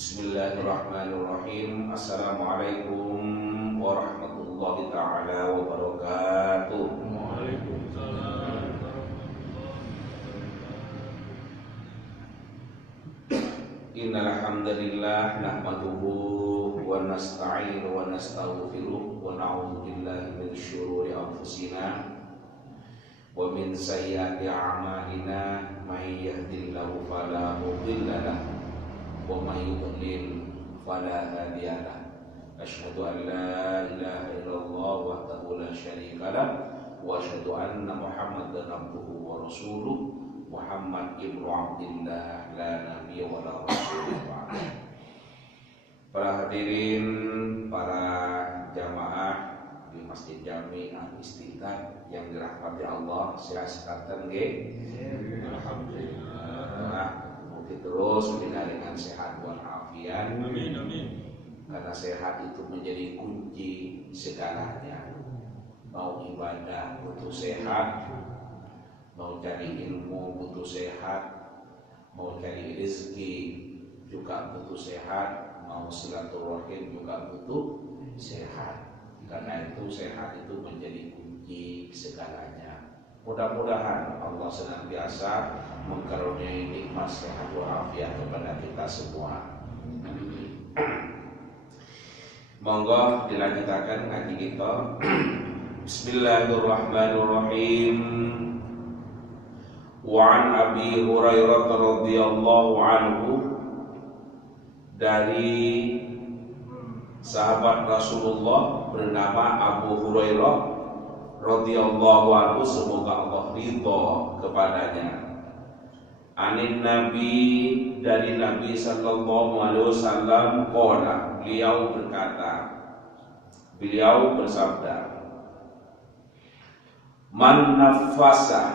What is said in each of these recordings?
Bismillahirrahmanirrahim. Assalamualaikum warahmatullahi ta'ala wabarakatuh. Waalaikumsalam. Innal hamdalillah nahmaduhu wa nasta'inu wa nastaghfiruh wa na'udzu billahi min syururi anfusina wa min sayyiati a'malina may yahdihillahu fala mudilla lahu wa may yudlil fala hadiya lahu. Asyhadu an la ilaha illallah wahdahu la syarika lahu wa asyhadu anna Muhammadan abduhu wa rasuluh. Muhammad ibnu Abdillah la nabiyya wa la rasul ba'da. Para hadirin, para jamaah di Masjid Jami Al-Istiqlal yang dirahmati Allah, sehat-sehatan nggih. Alhamdulillah. Mungkin terus dengan sehat walafiat. Amin amin. Karena sehat itu menjadi kunci segalanya. Mau ibadah butuh sehat, mau cari ilmu butuh sehat, mau cari rezeki juga butuh sehat, mau silaturahim juga butuh sehat. Karena itu sehat itu menjadi kunci segalanya. Mudah-mudahan Allah senantiasa mengkaruniai nikmat sehat walafiat kepada kita semua. Monggo dilanjutkan ngaji kita. Bismillahirrahmanirrahim. Wa an Abi Hurairah radhiyallahu anhu, dari sahabat Rasulullah bernama Abu Hurairah radhiyallahu anhu, semoga Allah ridha kepadanya. Anin Nabi, dari Nabi sallallahu alaihi wasallam, qala, beliau berkata, beliau bersabda, man nafasa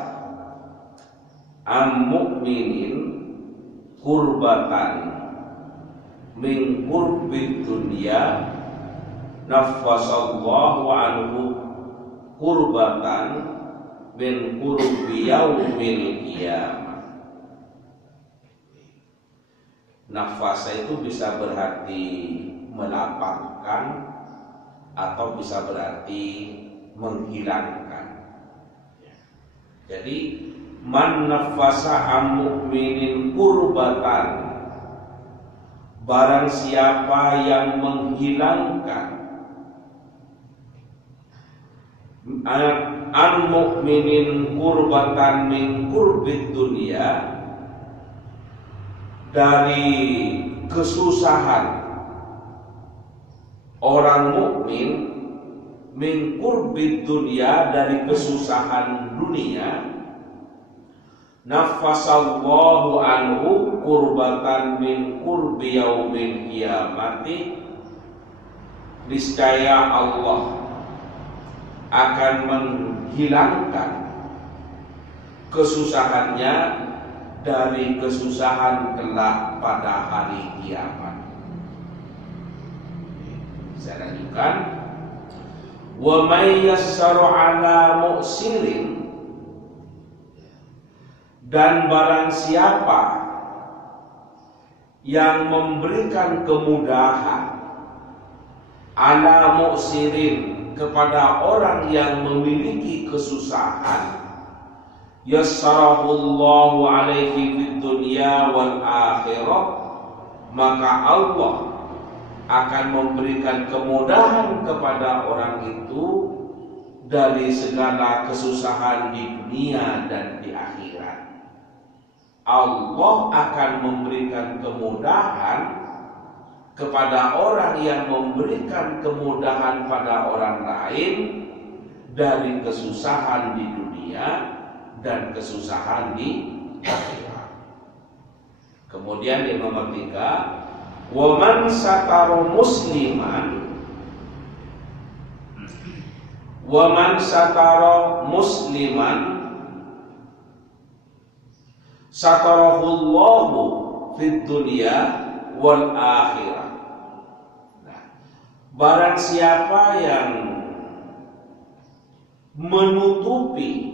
am mu'minin kurbatan min kurbid dunya nafasallahu anhu kurbatan min kurbi yaumil qiyamah. Nafasa itu bisa berarti melapangkan atau bisa berarti menghilangkan. Jadi man nafasa am mu'minin kurbatan, barang siapa yang menghilangkan an mu'minin kurbatan min kurbid dunia, dari kesusahan orang mukmin, min kurbid dunia, dari kesusahan dunia, nafasallahu anhu kurbatan min kurbi yaumil qiyamati, niscaya Allah akan menghilangkan kesusahannya dari kesusahan kelak pada hari kiamat. Saya lanjutkan. Wa may yassaru ala mu'sirin, dan barang siapa yang memberikan kemudahan ala mu'sirin, kepada orang yang memiliki kesusahan, yassarahullahu alaihi fid dunya wal akhirah, maka Allah akan memberikan kemudahan kepada orang itu dari segala kesusahan di dunia dan di akhirat. Allah akan memberikan kemudahan kepada orang yang memberikan kemudahan pada orang lain dari kesusahan di dunia dan kesusahan di akhirat. Kemudian yang nomor 3, waman satara musliman satarahullahu fid dunya wal akhirah. Nah, barang siapa yang menutupi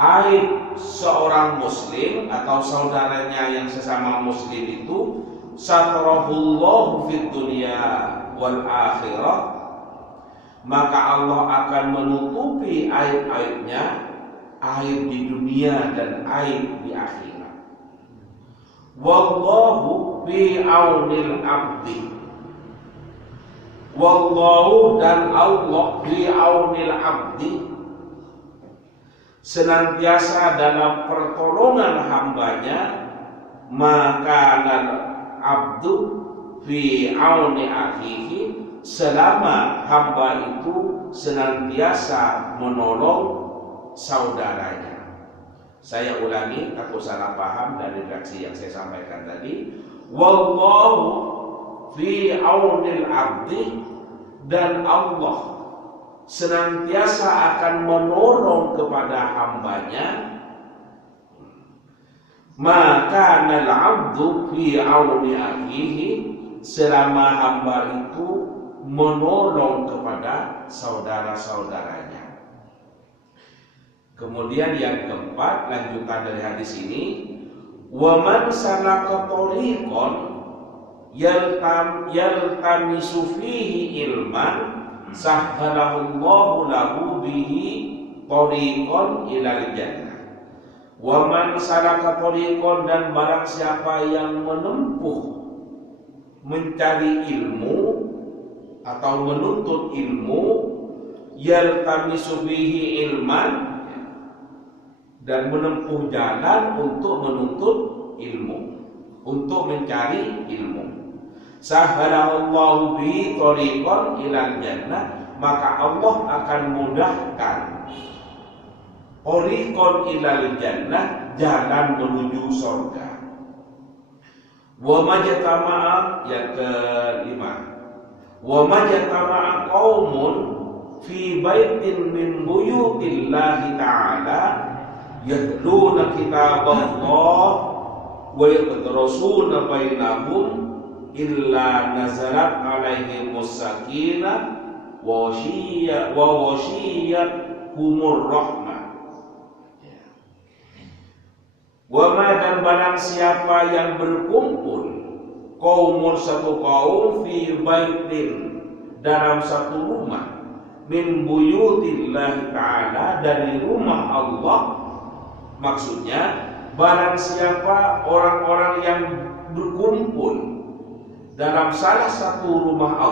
aib seorang muslim atau saudaranya yang sesama muslim itu, satarahullahu fid dunya wal akhirah, maka Allah akan menutupi aib-aibnya, aib di dunia dan aib di akhirat. Wallahu fi aunil abdi, wallahu dan Allah fi aunil abdi, senantiasa dalam pertolongan hambanya, maka abdu fi auni akhihi, selama hamba itu senantiasa menolong saudaranya. Saya ulangi, takut salah paham dari redaksi yang saya sampaikan tadi. Wallahu fi aunil abdi, dan Allah senantiasa akan menolong kepada hambanya, maka al-abdu fi auni akhihi, selama hamba itu menolong kepada saudara-saudaranya. Kemudian yang keempat, lanjutan dari hadis ini, waman salaka tariqan yaltamisu fihi ilman sahhalallahu lahu bihi tariqan ilal jannah. Waman salaka tariqan, dan barang siapa yang menempuh mencari ilmu atau menuntut ilmu, yaltamisu bihi ilman, dan menempuh jalan untuk menuntut ilmu, untuk mencari ilmu, sahhalallahu bihi tariqan ilal jannah, maka Allah akan mudahkan tariqan ilal jannah, jalan menuju surga. Wa majtama'a, yang kelima, wa majtama'a qaumun fi baitin min buyutillahi ta'ala yatluna kitaballah wa yatadarasuna bainahum illa nazalat alaihimus sakinah wa washiyathumur rahmah. Wa ma, dan barang siapa yang berkumpul kaumun, satu kaum, fi baitin, dalam satu rumah, min buyutillahi ta'ala, dari rumah Allah, maksudnya barang siapa orang-orang yang berkumpul dalam salah satu rumah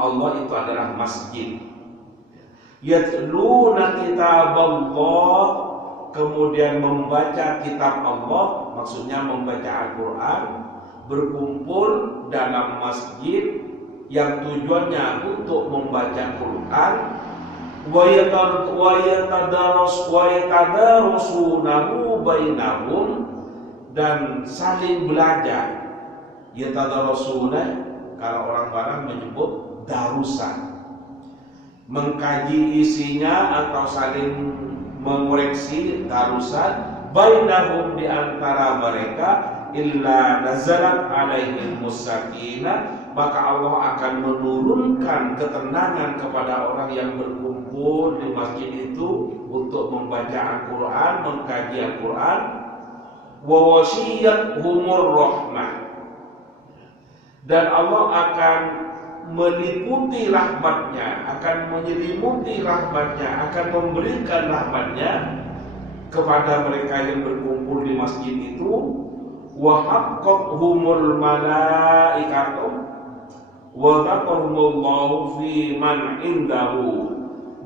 Allah itu adalah masjid, yatluna kitaballah, kemudian membaca kitab Allah, maksudnya membaca Al-Quran, berkumpul dalam masjid yang tujuannya untuk membaca Quran, wa yatadarasunahu bainahum, dan saling belajar. Yatadarasuna, kalau orang Barat menyebut darusan, mengkaji isinya atau saling mengoreksi darusan, bainahum, di antara mereka, illa nazalat alaihimus sakinah, maka Allah akan menurunkan ketenangan kepada orang yang berkumpul di masjid itu untuk membaca Al-Quran, mengkaji Al-Quran, wa washiyathumur rahmah, dan Allah akan meliputi rahmatnya, akan menyelimuti rahmatnya, akan memberikan rahmatnya kepada mereka yang berkumpul di masjid itu. Wa haqqathumul malaikatu wa dzakarahumullahu fi man indahu,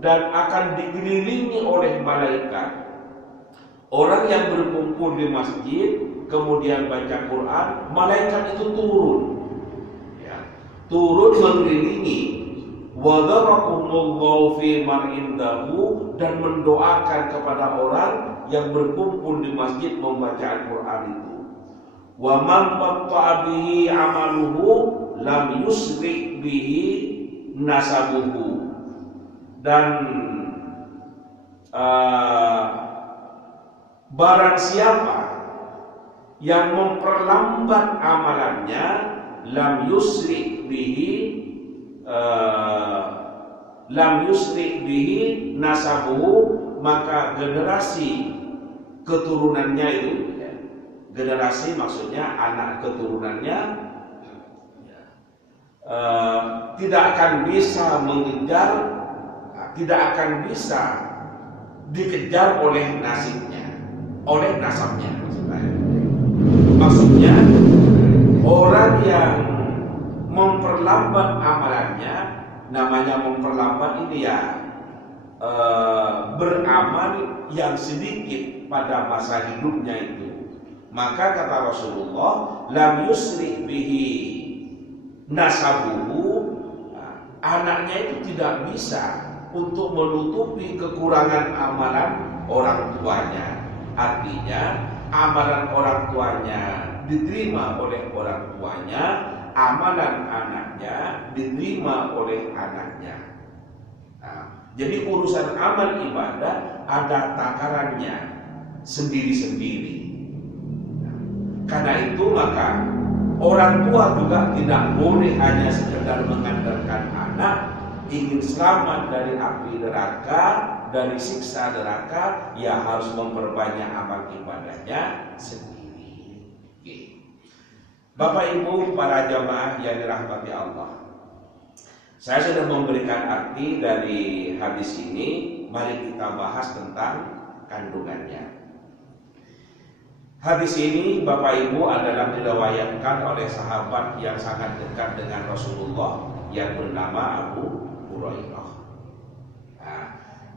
dan akan dikelilingi oleh malaikat. Orang yang berkumpul di masjid kemudian baca Quran, malaikat itu turun, ya, turun mengelilingi. Wa dzakarakumullahu fi man indahu, dan mendoakan kepada orang yang berkumpul di masjid membaca Al-Quran itu. Wa man batta'a bihi amaluhu lam yusri bihi nasabuhu, dan barang siapa yang memperlambat amalannya, lam yusri bihi nasabuhu, maka generasi keturunannya itu, generasi maksudnya anak keturunannya, tidak akan bisa mengejar, tidak akan bisa dikejar oleh nasibnya, oleh nasabnya. Maksudnya orang yang memperlambat amalannya, namanya memperlambat ini ya, beramal yang sedikit pada masa hidupnya itu, maka kata Rasulullah, lam yusri bihi nasabuhu, anaknya itu tidak bisa untuk menutupi kekurangan amalan orang tuanya. Artinya amalan orang tuanya diterima oleh orang tuanya, amalan anaknya diterima oleh anaknya. Jadi urusan amal ibadah ada takarannya sendiri-sendiri. Karena itu maka orang tua juga tidak boleh hanya sekedar mengandalkan anak ingin selamat dari api neraka, dari siksa neraka, ya harus memperbanyak amal ibadahnya sendiri. Bapak Ibu para jamaah yang dirahmati Allah, saya sudah memberikan arti dari hadis ini. Mari kita bahas tentang kandungannya. Hadis ini Bapak Ibu adalah diriwayatkan oleh sahabat yang sangat dekat dengan Rasulullah yang bernama Abu Hurairah.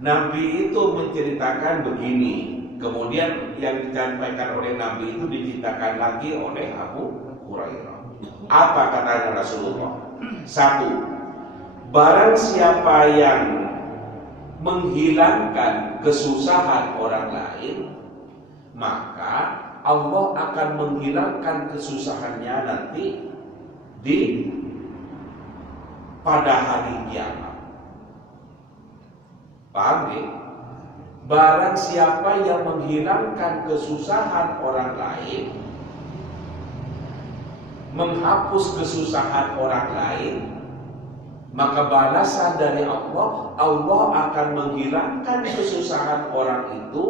Nabi itu menceritakan begini, kemudian yang disampaikan oleh Nabi itu diceritakan lagi oleh Abu Hurairah. Apa kata Rasulullah? Satu, barang siapa yang menghilangkan kesusahan orang lain, maka Allah akan menghilangkan kesusahannya nanti pada hari kiamat. Paham ya? Barang siapa yang menghilangkan kesusahan orang lain, menghapus kesusahan orang lain, maka balasan dari Allah, Allah akan menghilangkan kesusahan orang itu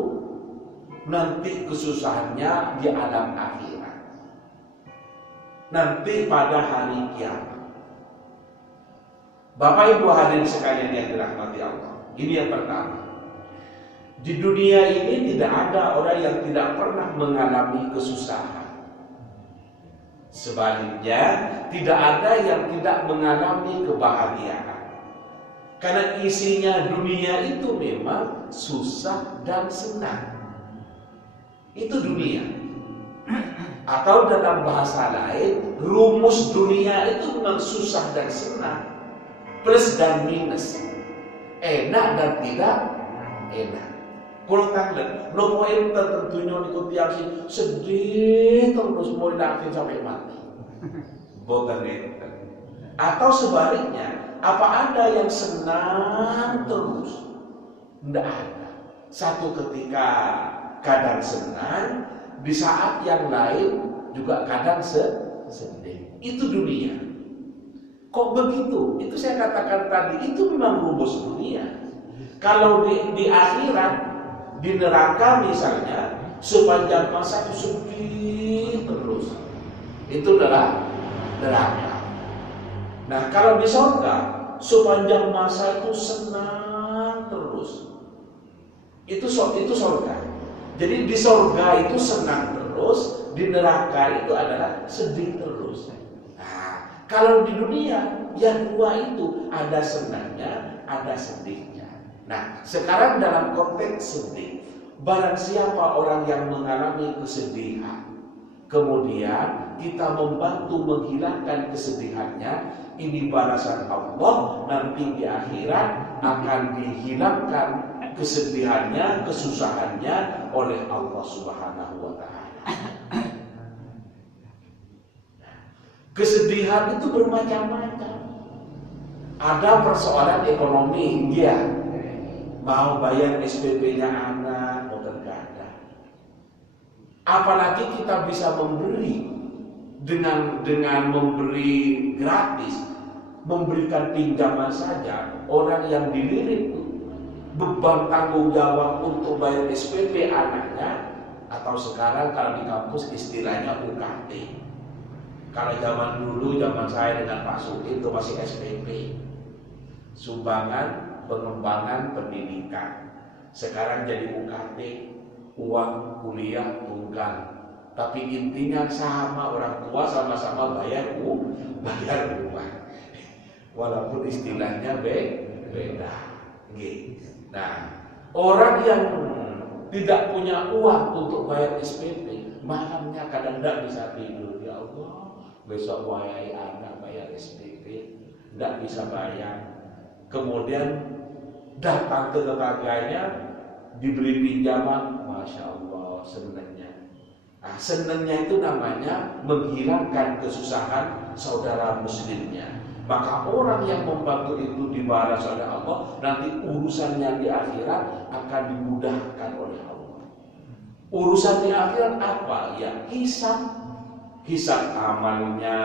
nanti kesusahannya di alam akhirat, nanti pada hari kiamat. Bapak Ibu hadirin sekalian yang dirahmati Allah, ini yang pertama. Di dunia ini tidak ada orang yang tidak pernah mengalami kesusahan. Sebaliknya, tidak ada yang tidak mengalami kebahagiaan. Karena isinya dunia itu memang susah dan senang. Itu dunia. Atau dalam bahasa lain, rumus dunia itu memang susah dan senang, plus dan minus, enak dan tidak enak. Kalau tanglet, no poin tertentunya ikuti aksi sedih terus mau didakin sampai mati. Bukan itu. Atau sebaliknya, apa ada yang senang terus? Tidak ada. Satu ketika kadang senang, di saat yang lain juga kadang sedih. Itu dunia. Kok begitu? Itu saya katakan tadi, itu memang rumus dunia. Kalau di akhirat, di neraka misalnya, sepanjang masa itu sedih terus. Itu adalah neraka. Nah, kalau di surga sepanjang masa itu senang terus. Itu surga. Jadi di surga itu senang terus, di neraka itu adalah sedih terus. Nah, kalau di dunia yang dua itu ada senangnya, ada sedihnya. Nah, sekarang dalam konteks sedih, barang siapa orang yang mengalami kesedihan, kemudian kita membantu menghilangkan kesedihannya, ini balasan Allah. Nanti di akhirat akan dihilangkan kesedihannya, kesusahannya oleh Allah Subhanahu wa Ta'ala. Kesedihan itu bermacam-macam. Ada persoalan ekonomi, dia mau bayar SPP-nya anak, mau tergadang. Apalagi kita bisa memberi dengan memberi gratis, memberikan pinjaman saja. Orang yang dilirik beban tanggung jawab untuk bayar SPP anaknya, atau sekarang kalau di kampus istilahnya UKT. Kalau zaman dulu, zaman saya dengan Pak Suki itu masih SPP, sumbangan pengembangan pendidikan. Sekarang jadi UKT, uang kuliah tunggal. Tapi intinya sama, orang tua sama-sama bayar uang. Walaupun istilahnya beda. Nah, orang yang tidak punya uang untuk bayar SPP, malamnya kadang tidak bisa tidur. Ya Allah, besok wayai anak bayar SPP, tidak bisa bayar. Kemudian datang ke tetangganya, diberi pinjaman, Masya Allah, senangnya. Nah, senangnya itu namanya menghilangkan kesusahan saudara muslimnya. Maka orang yang membantu itu dibalas oleh Allah, nanti urusannya di akhirat akan dimudahkan oleh Allah. Urusan di akhirat apa? Ya hisab amalnya,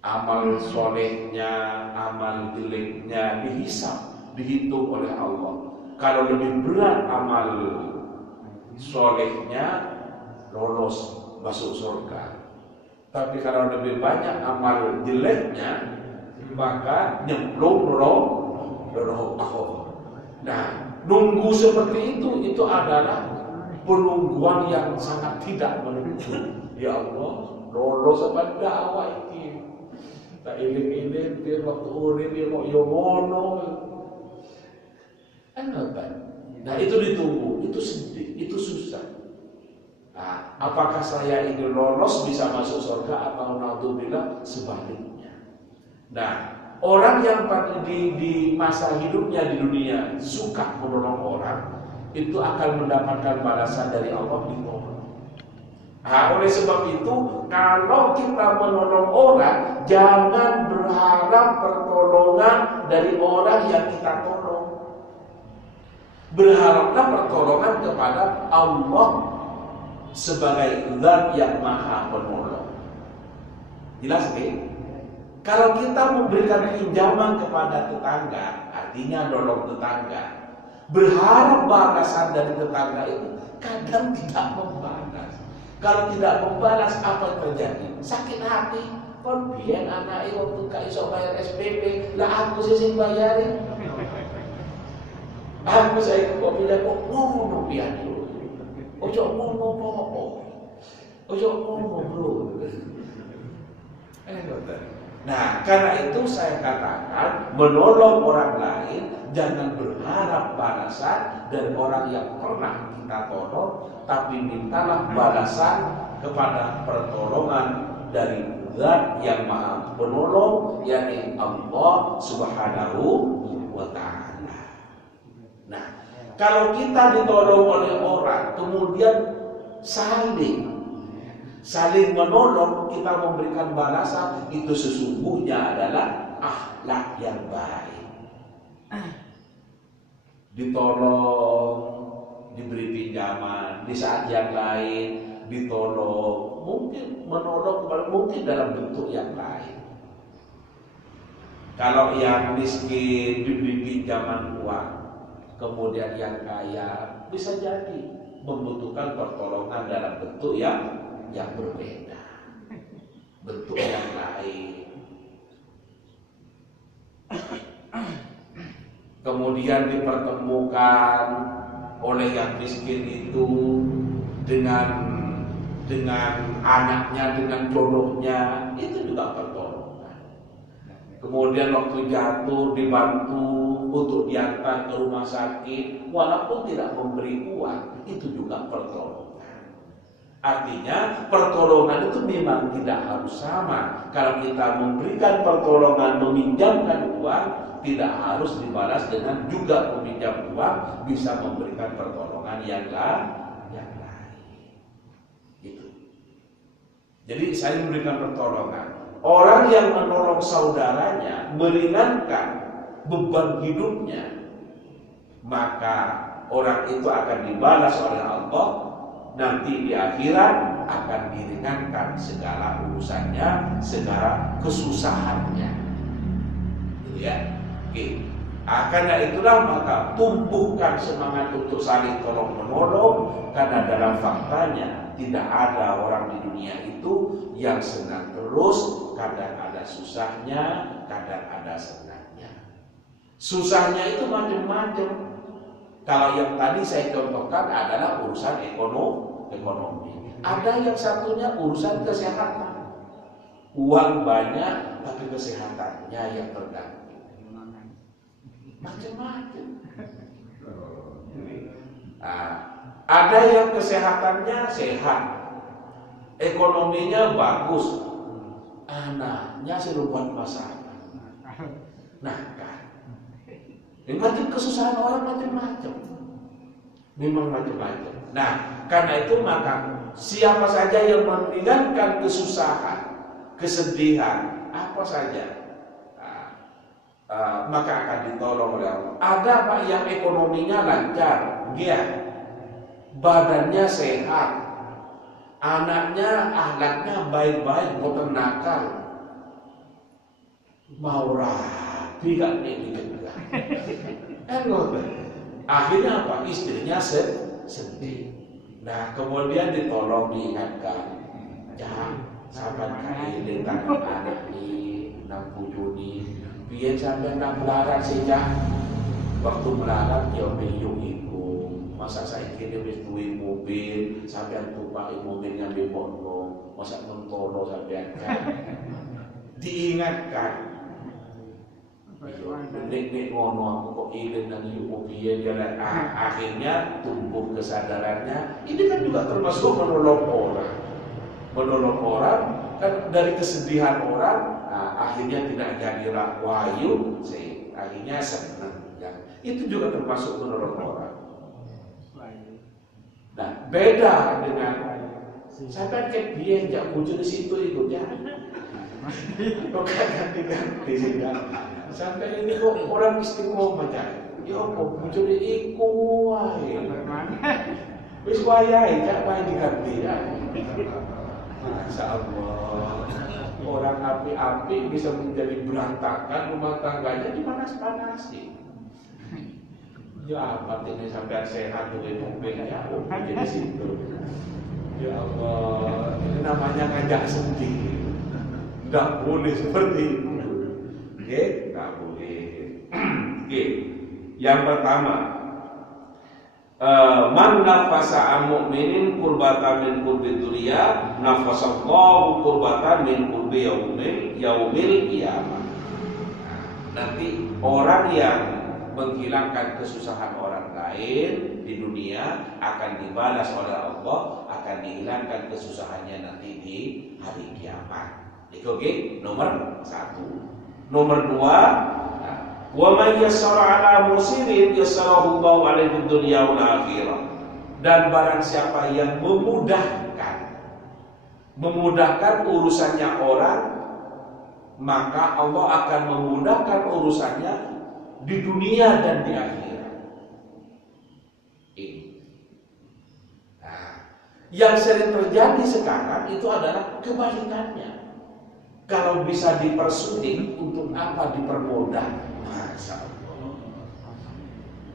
amal solehnya, amal jeleknya dihisab, dihitung oleh Allah. Kalau lebih berat amal solehnya, lolos masuk surga. Tapi kalau lebih banyak amal jeleknya, maka nyemplung neraka. Nah, nunggu seperti itu adalah penungguan yang sangat tidak menentu. Ya Allah, lolos apa dakwah ini? Tak iling-iling dia waktu urip yo mono. Nah, itu ditunggu, itu sedih, itu susah. Nah, apakah saya ini lolos bisa masuk surga atau naudzubillah sebaliknya? Nah, orang yang di masa hidupnya di dunia suka menolong orang, itu akan mendapatkan balasan dari Allah di neraka. Nah, oleh sebab itu, kalau kita menolong orang, jangan berharap pertolongan dari orang yang kita tolong. Berharaplah pertolongan kepada Allah sebagai zat yang maha penolong. Jelas kan? Kalau kita memberikan pinjaman kepada tetangga, artinya nolong tetangga, berharap balasan dari tetangga itu kadang tidak membalas. Kalau tidak membalas, apa yang terjadi? Sakit hati. Kon biyen anake waktu gak iso bayar SPP, lah aku sing bayarin. Aku saya kok bilang kok ngono pian lho. Ojo ngono apa? Ojo ngono, Bro. Nah, karena itu saya katakan menolong orang lain jangan berharap balasan dari orang yang pernah kita tolong, tapi mintalah balasan kepada pertolongan dari Zat yang Maha Penolong, yakni Allah Subhanahu wa Ta'ala. Nah, kalau kita ditolong oleh orang, kemudian saling menolong, kita memberikan balasan, itu sesungguhnya adalah akhlak yang baik. Ditolong, diberi pinjaman, di saat yang lain ditolong, mungkin menolong, mungkin dalam bentuk yang lain. Kalau yang miskin diberi pinjaman uang, kemudian yang kaya bisa jadi membutuhkan pertolongan dalam bentuk yang berbeda, bentuk yang lain. kemudian dipertemukan oleh yang miskin itu dengan anaknya, dengan jodohnya, itu juga pertolongan. Kemudian waktu jatuh dibantu untuk diantar ke rumah sakit, walaupun tidak memberi uang, itu juga pertolongan. Artinya pertolongan itu memang tidak harus sama. Kalau kita memberikan pertolongan, meminjamkan uang, tidak harus dibalas dengan juga meminjam uang, bisa memberikan pertolongan yang lain. Jadi saya memberikan pertolongan. Orang yang menolong saudaranya, meringankan beban hidupnya, maka orang itu akan dibalas oleh Allah. Nanti di akhirat akan diringankan segala urusannya, segala kesusahannya. Gitu ya. Oke. Karena itulah maka tumbuhkan semangat untuk saling tolong menolong, karena dalam faktanya tidak ada orang di dunia itu yang senang terus, kadang ada susahnya, kadang ada senangnya. Susahnya itu macam-macam. Kalau yang tadi saya contohkan adalah urusan ekonomi. Ada yang satunya urusan kesehatan. Uang banyak tapi kesehatannya yang terganggu. Macam-macam. Ada yang kesehatannya sehat, ekonominya bagus, anaknya sudah buat masalah. Nah kan, macam kesusahan orang macam-macam, memang macam-macam. Nah, karena itu maka siapa saja yang meringankan kesusahan, kesedihan, apa saja, maka akan ditolong oleh Allah. Ada Pak yang ekonominya lancar, dia badannya sehat, anaknya akhlaknya baik-baik, bukan nakal, mau rapi gak nih dikejar. Akhirnya apa? Istrinya sedih. Nah kemudian ditolong, diingatkan, jangan sahabat kali dengan anak ini 60 Juni biar sampai nak melarat saja. Waktu melarat dia meyung itu, masa saya kira wis duwe mobil, sampean tumpaki mobil ngambil bono, masa mentono sampean kan. Diingatkan. Nek ngono aku kok ilin nang mobil dia, akhirnya tumbuh kesadarannya. Ini kan juga termasuk menolong orang. Menolong orang kan dari kesedihan orang, akhirnya tidak jadi wahyu, akhirnya senang. Ya. Itu juga termasuk menolong orang. Nah, beda dengan sampai ke biar jak muncul di situ ikut ya. Kok ganti-ganti sih kan. Sampai ini kok orang istiqomah aja. Ya kok muncul di ikut wae. Wis wayahe jak wae diganti ya. Masya Allah. Orang api-api bisa menjadi berantakan, rumah tangganya dipanas-panasin. Ya apa ini sampai sehat tuh mobilnya, jadi situ. Ya Allah, ini namanya ngajak sedih. Nggak boleh seperti itu. Oke, nggak boleh. Oke, yang pertama, man nafasa an mu'minin kurbatan min kurbi dunya nafasallahu kurbatan min kurbi yaumil qiyamah. Nanti orang yang menghilangkan kesusahan orang lain di dunia akan dibalas oleh Allah, akan dihilangkan kesusahannya nanti di hari kiamat. Itu oke, nomor 1. Nomor 2, wa may yassara ala musirin yassarahu Allahu alaihi fid dunya wal akhirah. Dan barang siapa yang memudahkan urusannya orang, maka Allah akan memudahkan urusannya di dunia dan di akhirat. Ini. Nah, yang sering terjadi sekarang itu adalah kebalikannya. Kalau bisa dipersulit, untuk apa dipermudah? Masya Allah.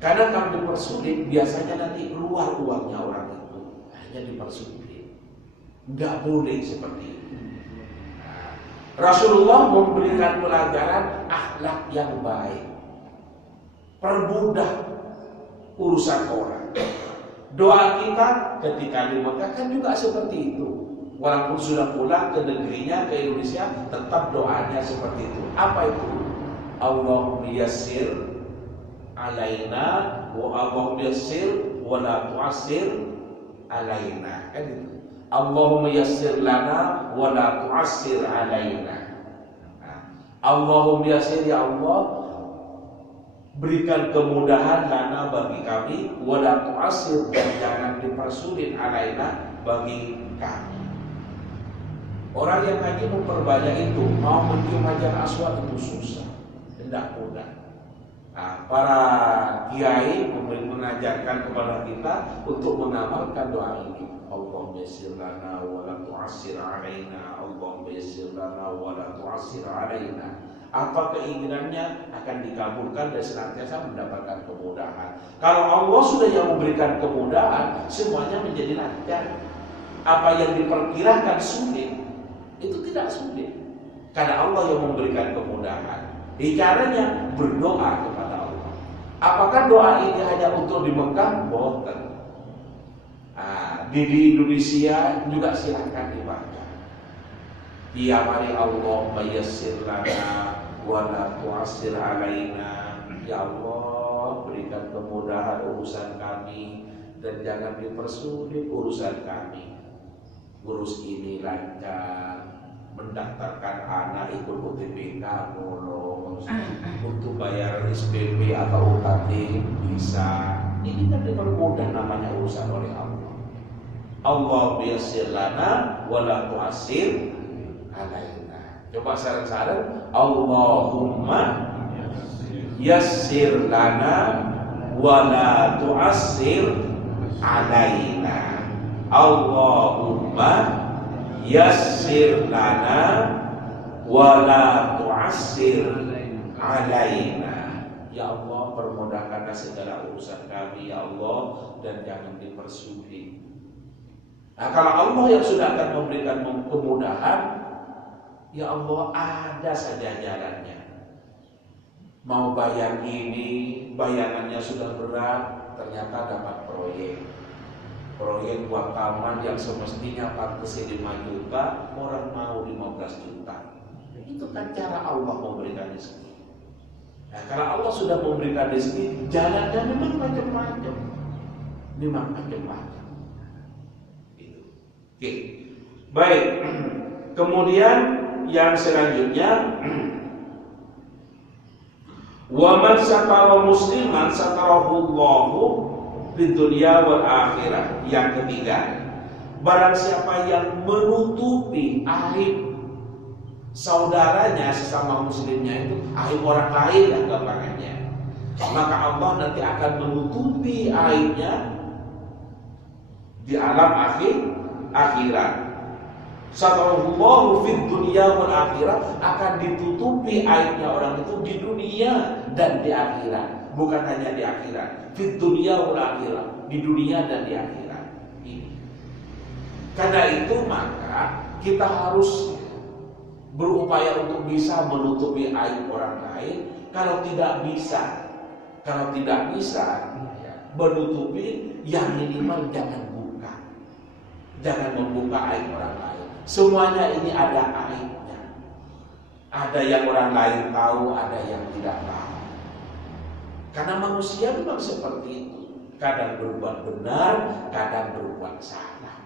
Karena kalau dipersulit, biasanya nanti keluar uangnya orang itu. Hanya dipersulit. Nggak boleh seperti itu. Nah, Rasulullah memberikan pelajaran akhlak yang baik. permudah urusan orang. Doa kita ketika di Mekah kan juga seperti itu. Walaupun sudah pulang ke negerinya, ke Indonesia, tetap doanya seperti itu. Apa itu? Allahumma yassir alaina wa Allahumma yassir wa la tu'assir alaina. Kan itu. Allahumma yassir lana wa la tu'assir alaina. Allahumma yassir, ya Allah, berikan kemudahan lana bagi kami, wa la tu'assir, dan jangan dipersulit alaina bagi kami. Orang yang haji memperbanyak itu, mau mencium Hajar Aswad itu susah, tidak mudah. Nah, para kiai mengajarkan kepada kita untuk mengamalkan doa ini. Allahumma yassir lana wa la tu'assir alaina, Allahumma yassir lana wa la tu'assir alaina. Apa keinginannya akan dikabulkan dan senantiasa mendapatkan kemudahan. Kalau Allah sudah yang memberikan kemudahan, semuanya menjadi lancar. Apa yang diperkirakan sulit, itu tidak sulit, karena Allah yang memberikan kemudahan. Caranya berdoa kepada Allah. Apakah doa ini hanya untuk di Mekah? Boten. Di Indonesia juga silakan dibaca. Ya mari Allahumma yassir lana wa la tu'assir alaina. Ya Allah, berikan kemudahan urusan kami dan jangan dipersulit urusan kami. Urus ini lancar, mendaftarkan anak ikut UTBK mulus, untuk bayar SPP atau UKT bisa. Ini kan dipermudah namanya urusan oleh Allah. Allah yassir lana wa la tu'assir alaina. Coba sareng-sareng, Allahumma yassir lana wa la tu'assir alaina. Allahumma yassir lana wa la tu'assir alaina. Ya Allah, permudahkanlah segala urusan kami, ya Allah, dan jangan dipersulit. Nah, kalau Allah yang sudah akan memberikan kemudahan, ya Allah, ada saja jalannya. Mau bayar ini, bayangannya sudah berat, ternyata dapat proyek buat taman yang semestinya pantas 5 juta, orang mau 15 juta. Itu kan cara Allah memberikan rezeki. Nah, kalau Allah sudah memberikan rezeki, jalannya memang macam-macam. Oke. Baik. Kemudian yang selanjutnya, wa man satara musliman satarahullahu fid dunya wal akhirah. Yang ketiga, barang siapa yang menutupi aib saudaranya sesama muslimnya, itu aib orang lain yang gampangannya, maka Allah nanti akan menutupi aibnya di alam akhirat. Satarahullahu fid dunya wal akhirah, akan ditutupi aibnya orang itu di dunia dan di akhirat. Bukan hanya di akhirat, fid dunya wal akhirah, di dunia dan di akhirat. Ini. Karena itu maka kita harus berupaya untuk bisa menutupi aib orang lain. Kalau tidak bisa menutupi, yang minimal jangan membuka aib orang lain. Semuanya ini ada aibnya. Ada yang orang lain tahu, ada yang tidak tahu. Karena manusia memang seperti itu. Kadang berbuat benar, kadang berbuat salah.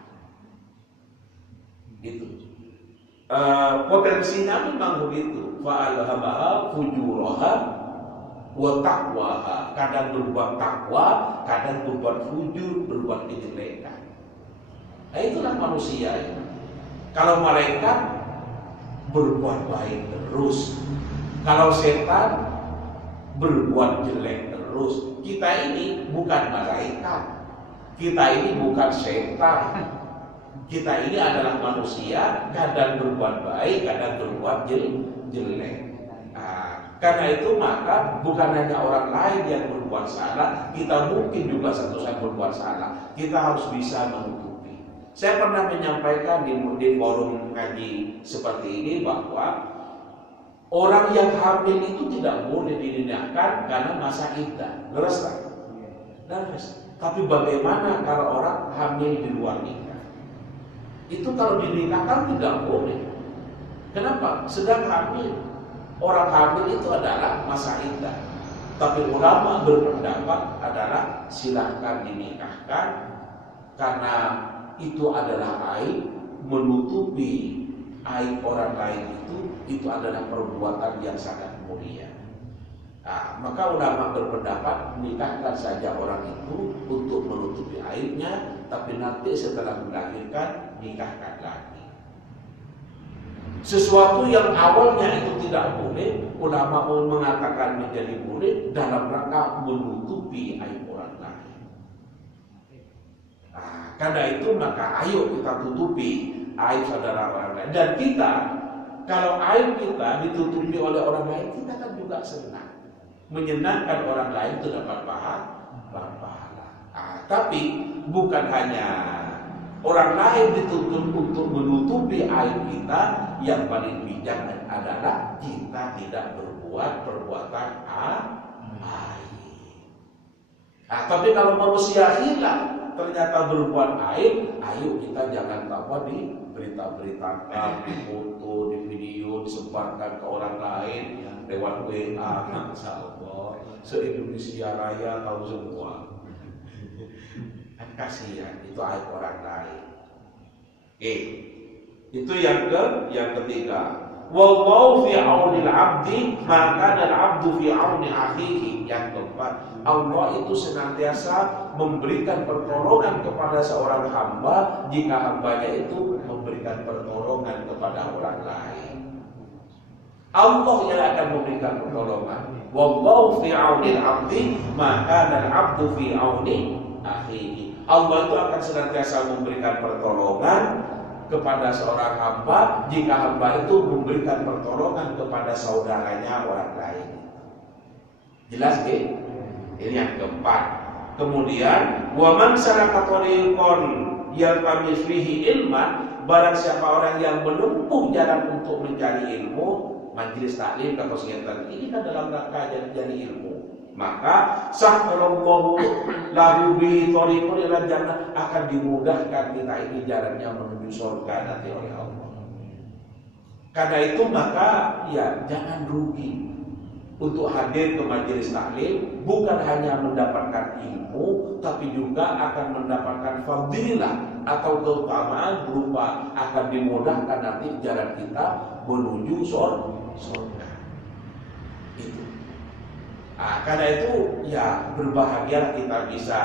Gitu. Potensinya memang begitu. Fa'alhamaha fujuraha wa taqwaha. Kadang berbuat takwa, kadang berbuat fujur, berbuat kejelekan. Nah, itulah manusia itu. Kalau malaikat berbuat baik terus, kalau setan berbuat jelek terus. Kita ini bukan malaikat, kita ini bukan setan. Kita ini adalah manusia, kadang berbuat baik, kadang berbuat jelek. Nah, karena itu maka bukan hanya orang lain yang berbuat salah, kita mungkin juga satu saat berbuat salah. Kita harus bisa menutupi. Saya pernah menyampaikan di forum ngaji seperti ini bahwa Orang yang hamil itu tidak boleh dinikahkan karena masa iddah. Leres tak? Leres. Tapi bagaimana kalau orang hamil di luar nikah? Itu kalau dinikahkan tidak boleh. Kenapa? Sedang hamil. Orang hamil itu adalah masa iddah. Tapi ulama berpendapat adalah silakan dinikahkan karena itu adalah aib, menutupi aib orang lain itu adalah perbuatan yang sangat mulia. Nah, maka ulama berpendapat nikahkan saja orang itu untuk menutupi aibnya, tapi nanti setelah melahirkan nikahkan lagi. Sesuatu yang awalnya itu tidak boleh, ulama mengatakan menjadi boleh dalam rangka menutupi aib orang lain. Nah, karena itu maka ayo kita tutupi aib saudara orang lain. Dan kita, kalau aib kita ditutupi oleh orang lain, kita kan juga senang. Menyenangkan orang lain itu dapat pahala. Tapi bukan hanya orang lain dituntut untuk menutupi aib kita, yang paling bijak adalah kita tidak berbuat perbuatan aib. Tapi kalau manusia hilang ternyata berbuat aib, ayo kita jangan tahu di berita-beritakan, di foto, di video, disebarkan ke orang lain lewat WA. Masya Allah, se-Indonesia Raya tahu semua. Kasihan, itu aib orang lain. Itu yang ketiga. Wallahu fi aunil abdi, maka dan abdu fi auni akhihi. Yang keempat, Allah itu senantiasa memberikan pertolongan kepada seorang hamba jika hambanya itu memberikan pertolongan kepada orang lain. Allah yang akan memberikan pertolongan. Wallahu fi aunil abdi, maka dan abdu fi auni akhihi. Allah itu akan senantiasa memberikan pertolongan kepada seorang hamba jika hamba itu memberikan pertolongan kepada saudaranya orang lain. Jelas ke? Ini yang keempat. Kemudian wa man salaka tariqan yaltamis fihi ilman, barang siapa orang yang menempuh jalan untuk mencari ilmu, majelis taklim atau kegiatan ini kan dalam rangka cari ilmu, maka sahhalallahu lahu bi tariqan ila jannah, akan dimudahkan kita ini jalannya menuju surga nanti oleh Allah. Karena itu maka ya jangan rugi untuk hadir ke majelis taklim, bukan hanya mendapatkan ilmu, tapi juga akan mendapatkan fadilah atau keutamaan berupa akan dimudahkan nanti jalan kita menuju surga. Itu. Karena itu ya berbahagia kita bisa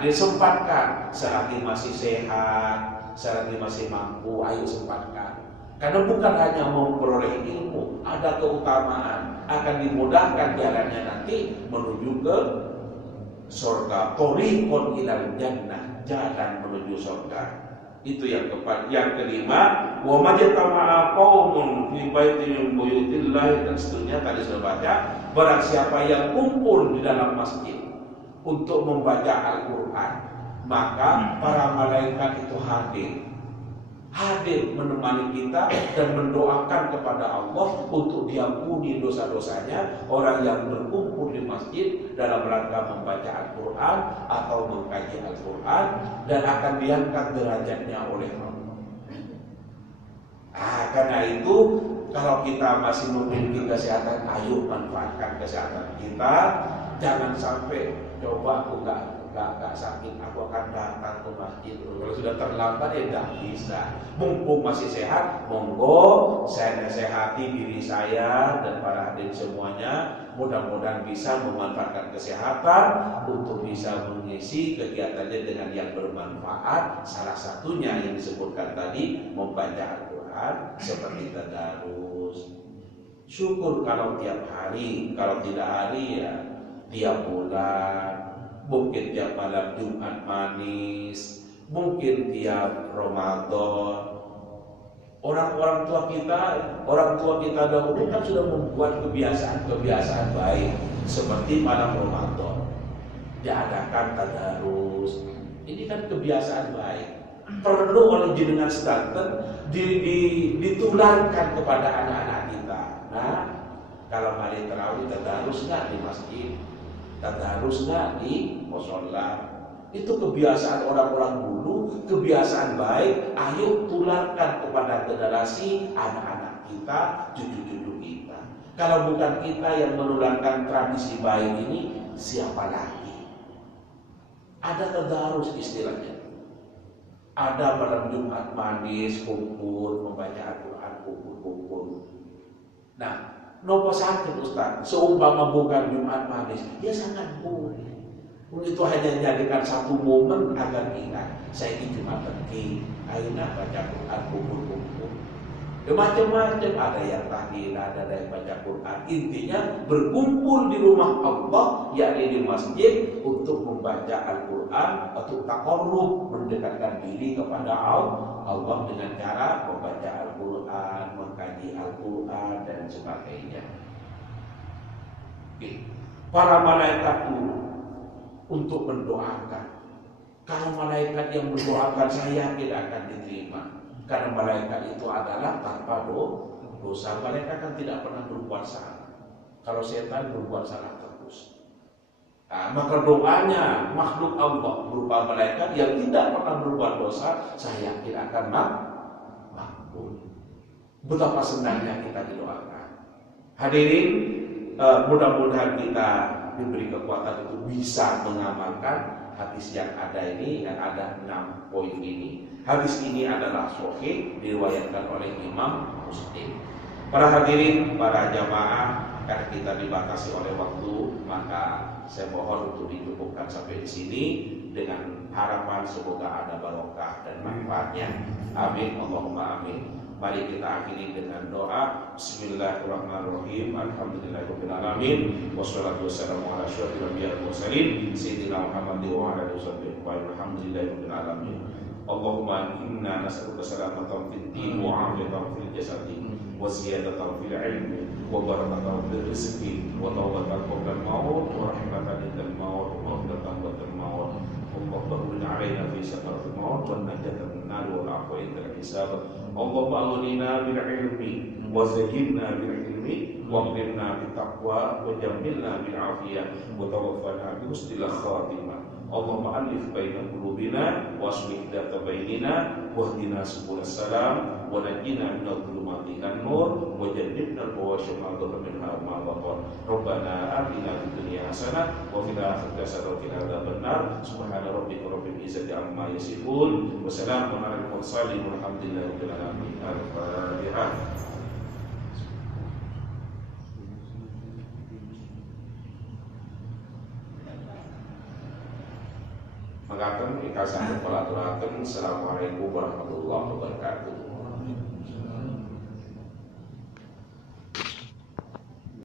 disempatkan selagi masih sehat, selagi masih mampu, ayo sempatkan. Karena bukan hanya memperoleh ilmu, ada keutamaan, akan dimudahkan jalannya nanti menuju ke surga. Thoriqun ilal jannah, jalan menuju surga. Itu yang keempat. Yang kelima, wa majtama'a qaumun fi baitin min buyutillah, dan seterusnya tadi sudah baca. Barang siapa yang kumpul di dalam masjid untuk membaca Al-Quran, maka para malaikat itu hadir menemani kita dan mendoakan kepada Allah untuk diampuni dosa-dosanya orang yang berkumpul di masjid dalam rangka membaca Al-Quran atau mengkaji Al-Quran, dan akan diangkat derajatnya oleh Allah. Karena itu kalau kita masih memiliki kesehatan, ayo manfaatkan kesehatan kita. Jangan sampai coba aku gak sakit, aku akan datang ke masjid. Kalau sudah terlambat ya tidak bisa. Mumpung masih sehat, monggo saya nasihati diri saya dan para hadirin semuanya, mudah-mudahan bisa memanfaatkan kesehatan untuk bisa mengisi kegiatannya dengan yang bermanfaat. Salah satunya yang disebutkan tadi, membaca Al-Quran seperti tadarus. Syukur kalau tiap hari, kalau tidak hari ya tiap bulan, mungkin tiap malam Jumat manis, mungkin tiap Ramadan. Orang tua kita dahulu kan sudah membuat kebiasaan baik seperti malam Ramadan diadakan tadarus. Ini kan kebiasaan baik, perlu oleh jenengan sedanten ditularkan kepada anak-anak kita. Nah, Kalau hari tarawih tadarus nggak di masjid, tadarus nggak di mushola. Itu kebiasaan orang-orang dulu, kebiasaan baik. Ayo tularkan kepada generasi anak-anak kita, cucu-cucu kita. Kalau bukan kita yang menularkan tradisi baik ini, siapa lagi? Ada tadarus istilahnya. Ada malam Jumat manis, kumpul, membaca Al-Quran, kumpul. Nah, nopo sakit Ustaz, seumpama bukan Jumat manis, ya sangat boleh. Itu hanya jadikan satu momen agar ingat, saya ini Jumat Legi, akhirnya baca Quran, kumpul. Ya macam-macam, ada yang tahlil, ada yang baca Quran. Intinya berkumpul di rumah Allah, yakni di masjid, untuk membaca Al-Quran, untuk taqarrub, mendekatkan diri kepada Allah dengan cara membaca Al-Quran, mengkaji Al-Quran dan sebagainya. Oke. Para malaikat dulu untuk mendoakan. Kalau malaikat yang mendoakan, saya tidak akan diterima. Karena malaikat itu adalah tanpa dosa. Malaikat kan tidak pernah berbuat salah. Kalau setan berbuat salah terus. Nah, maka doanya makhluk Allah berupa malaikat yang tidak pernah berbuat dosa, saya yakin akan makbul. Betapa senangnya kita didoakan. Hadirin, mudah-mudahan kita diberi kekuatan untuk bisa mengamalkan hadis yang ada ini, yang ada 6 poin ini. Hadis ini adalah sahih, diriwayatkan oleh Imam Muslim. Para hadirin, para jamaah, karena kita dibatasi oleh waktu, maka saya mohon untuk dicukupkan sampai di sini dengan harapan semoga ada barokah dan manfaatnya. Amin, Allahumma amin. Mari kita akhiri dengan doa. Bismillahirrahmanirrahim. Alhamdulillahirabbil alamin. Wassalatu wassalamu ala asyrofil anbiya'i wal mursalin sayyidina Muhammadin wa ala alihi washabbihi wa alhamdulillahirabbil alamin. Allahumma inna nas'aluka salamatan fid din wa 'afiyatan fil jasadi wa ziyadatan fil ilmi wa barakatan fil rizqi wa tawbatan qabla al-maut wa rahmatan indal maut wa maghfiratan ba'dal maut. Allahumma alaina fi sakaratil maut wa najatan min nar wal 'afwa indal hisab. Allahumma aghnina bil ilmi wa zayyinna bil ilmi wa qina bit taqwa wa jammilna bil afiyah wa tawaffana bi husnil khatimah. Allahumma alif baina qulubina wa aslih dhata bainina wahdina subulas salam wa najjina minadh dhulumati ilan nur wa jannibna al-fawahisha ma dhahara minha ma batan. Rabbana atina fid dunya hasanah wa fil akhirati hasanah wa qina adzabannar. Subhana rabbika rabbil izzati amma yasifun wa salamun alal mursalin walhamdulillahi rabbil alamin. Al-Fatihah. Mengatakan kita sampai pelaturakan. Assalamualaikum warahmatullahi wabarakatuh.